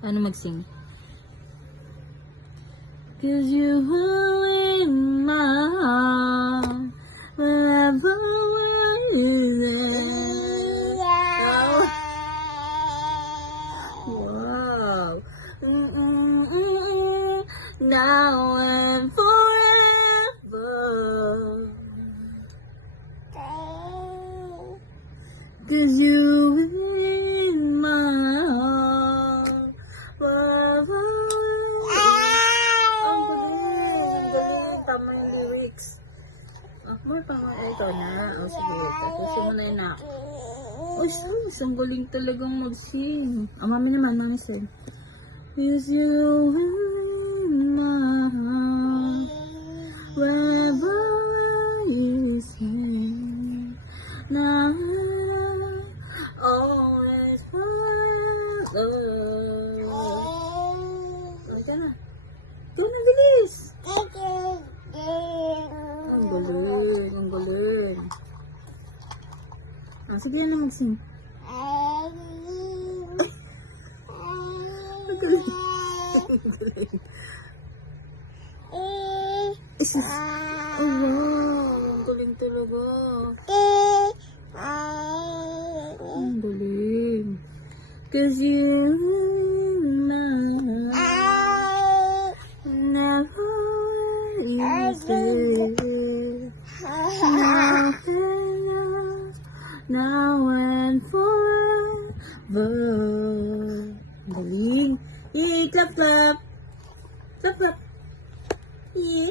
Ano mag-sing? 'Cause you were in my heart wherever you there. Wow. Now and forever. 'Cause you in my heart forever. Ang galing. Tama yung lyrics. Ako, tama ito na. O sige, tapusin mo na yun na. Oh, sus, ang galing talagang mag-sing. Mami naman, mami sing. 'Cause you in my heart wherever you sing. Now always forever. Ay ka na. Ito na, bilis. Ang galing, ang galing. Sige na mag-sing. Ang galing. Ang galing. Oh, wow. Ang galing talaga. Ang galing. 'Cause you know never is now and forever. Ang galing. Clap, clap. Clap, clap. Yay!